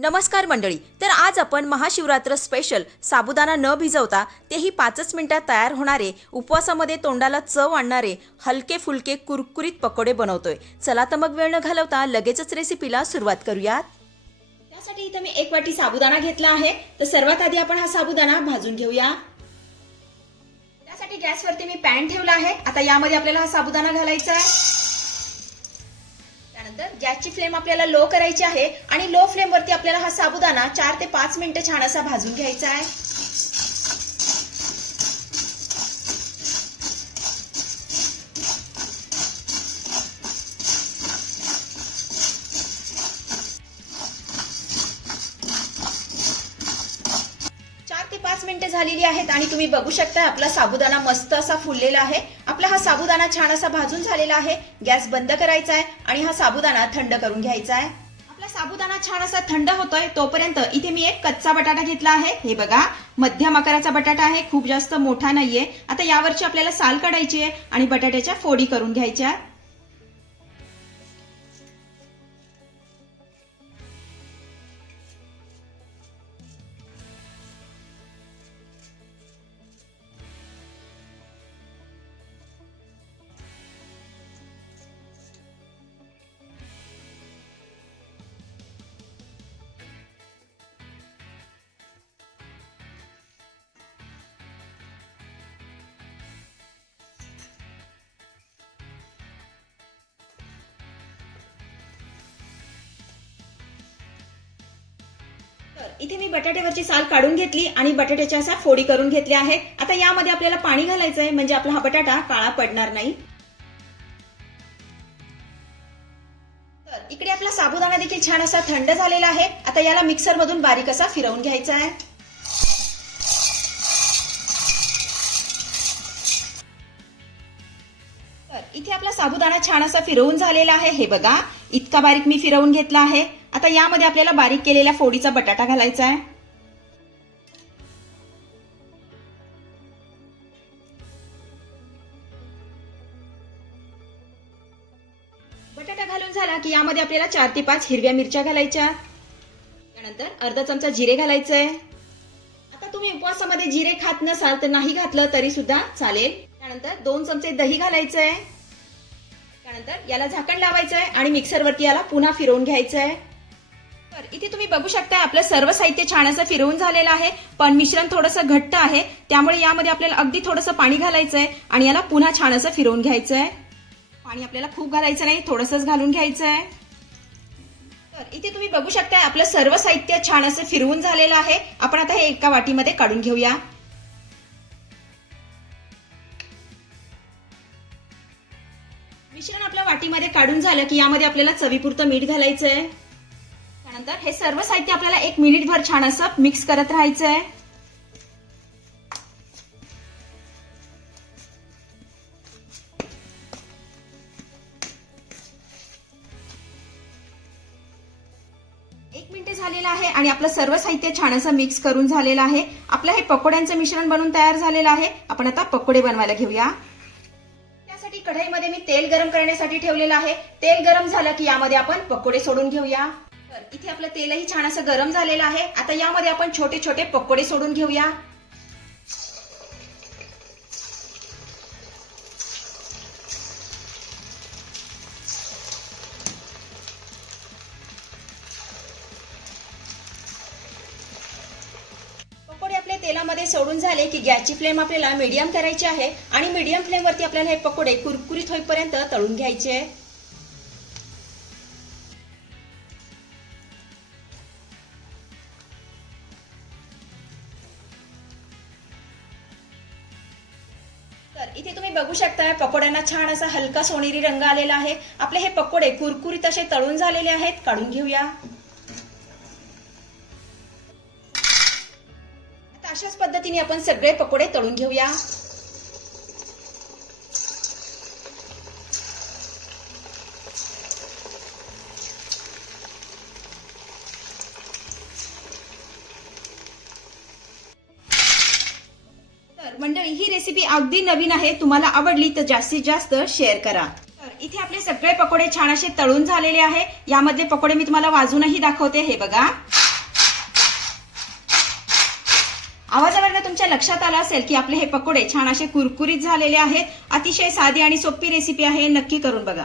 नमस्कार मंडळी तर आज आपण महाशिवरात्र स्पेशल साबुदाणा न भिजवता तेही पाचच मिनिटात तयार होणारे उपवासामध्ये तोंडाला चव आणणारे हलके फुलके कुरकुरीत पकोडे बनवतोय. चला तर मग वेळ न घालवता लगेचच रेसिपीला सुरुवात करूयात. त्यासाठी इथे मी एक वाटी साबुदाणा घेतला आहे. तर सर्वात आधी आपण हा साबुदाणा भाजून घेऊया. त्यासाठी गॅसवरती मी पॅन ठेवला आहे. आता यामध्ये आपल्याला हा साबुदाणा घालायचा आहे. त्यानंतर गॅसची फ्लेम आपल्याला लो करायची आहे आणि लो फ्लेम वरती आपल्याला हा साबुदाणा चार ते पाच मिनिटं छान असा भाजून घ्यायचा आहे. चार ते पाच मिनिटं झालेली आहेत आणि तुम्ही बघू शकता आपला साबुदाणा मस्त असा फुललेला आहे. आपला हा साबुदाणा छान असा भाजून झालेला आहे. गॅस बंद करायचा आहे आणि हा साबुदाणा थंड करून घ्यायचा आहे. आपला साबुदाणा छान असा थंड होतोय तोपर्यंत इथे मी एक कच्चा बटाटा घेतला आहे. हे बघा मध्यम आकाराचा बटाटा आहे खूप जास्त मोठा नाहीये. आता यावरची आपल्याला साल काढायची आहे आणि बटाट्याच्या फोडी करून घ्यायच्या. इथे मी बटाट्यावरची साल काढून घेतली आणि बटाट्याच्या असा फोडी करून घेतल्या आहेत आता यामध्ये आपल्याला पाणी घालायचं आहे म्हणजे आपला हा बटाटा काळा पडणार नाही. तर इकडे आपला साबुदाणा देखील छान असा थंड झालेला आहे. आता याला मिक्सर मधून बारीक असा फिरवून घ्यायचा आहे. तर इथे आपला साबुदाणा छान असा फिरवून झालेला आहे. हे बघा इतका बारीक मी फिरवून घेतला आहे. आता यामध्ये आपल्याला बारीक केलेल्या फोडीचा बटाटा घालायचा आहे. बटाटा घालून झाला की यामध्ये आपल्याला चार ते पाच हिरव्या मिरच्या घालायच्या. त्यानंतर अर्धा चमचा जिरे घालायचं. आहे आता तुम्ही उपवासामध्ये जिरे खात नसाल तर नाही घातलं तरी सुद्धा चालेल. त्यानंतर दोन चमचे दही घालायचं. आहे त्यानंतर याला झाकण लावायचं आहे आणि मिक्सरवरती याला पुन्हा फिरवून घ्यायचं आहे तर इथे तुम्ही बघू शकता आपलं सर्व साहित्य छान असं फिरवून झालेलं आहे. पण मिश्रण थोडंसं घट्ट आहे. त्यामुळे यामध्ये आपल्याला अगदी थोडंसं पाणी घालायचंय आणि याला पुन्हा छान असं फिरवून घ्यायचंय. पाणी आपल्याला खूप घालायचं नाही थोडंसंच घालून घ्यायचंय. तर इथे तुम्ही बघू शकता आपलं सर्व साहित्य छान असं फिरवून झालेलं आहे. आपण आता हे एका वाटीमध्ये काढून घेऊया. मिश्रण आपल्या वाटीमध्ये काढून झालं की यामध्ये आपल्याला चवीपुरतं मीठ घालायचंय. त्यानंतर हे सर्व साहित्य आपल्याला एक मिनिटभर छान असं मिक्स करत राहायचं एक मिनिट झालेलं आहे आणि आपलं सर्व साहित्य छान असं मिक्स करून झालेलं आहे. आपलं हे पकोड्यांचं मिश्रण बनवून तयार झालेलं आहे. आपण आता पकोडे बनवायला घेऊया. त्यासाठी कढईमध्ये मी तेल गरम करण्यासाठी ठेवलेलं आहे. तेल गरम झालं की यामध्ये आपण पकोडे सोडून घेऊया. तर इथे आपलं तेलही छान असं गरम झालेलं आहे. आता यामध्ये आपण छोटे छोटे पकोडे सोडून घेऊया. पकोडे तेलामध्ये सोडून झाले की गॅसची फ्लेम आपल्याला मीडियम करायची आहे आणि मीडियम फ्लेम वरती आपल्याला हे पकोडे कुरकुरीत होईपर्यंत तळून घ्यायचे. तर इथे तुम्ही बघू शकता पकोड्यांना छान असा हलका सोनेरी रंग आलेला आहे. आपले हे पकोडे कुरकुरीत असे तळून झालेले आहेत. काढून घेऊया. अशाच पद्धतीने आपण सगळे पकोडे तळून घेऊया. ही रेसिपी अगदी नवीन आहे. तुम्हाला आवडली तर जास्तीत जास्त शेअर करा. तर इथे आपले सगळे पकोडे छान असे तळून झालेले आहे. यामधले पकोडे मी तुम्हाला वाजूनही दाखवते. हे बघा. आवाजावरनं तुमच्या लक्षात आला असेल की आपले हे पकोडे छान असे कुरकुरीत झालेले आहेत. अतिशय साधी आणि सोपी रेसिपी आहे. नक्की करून बघा.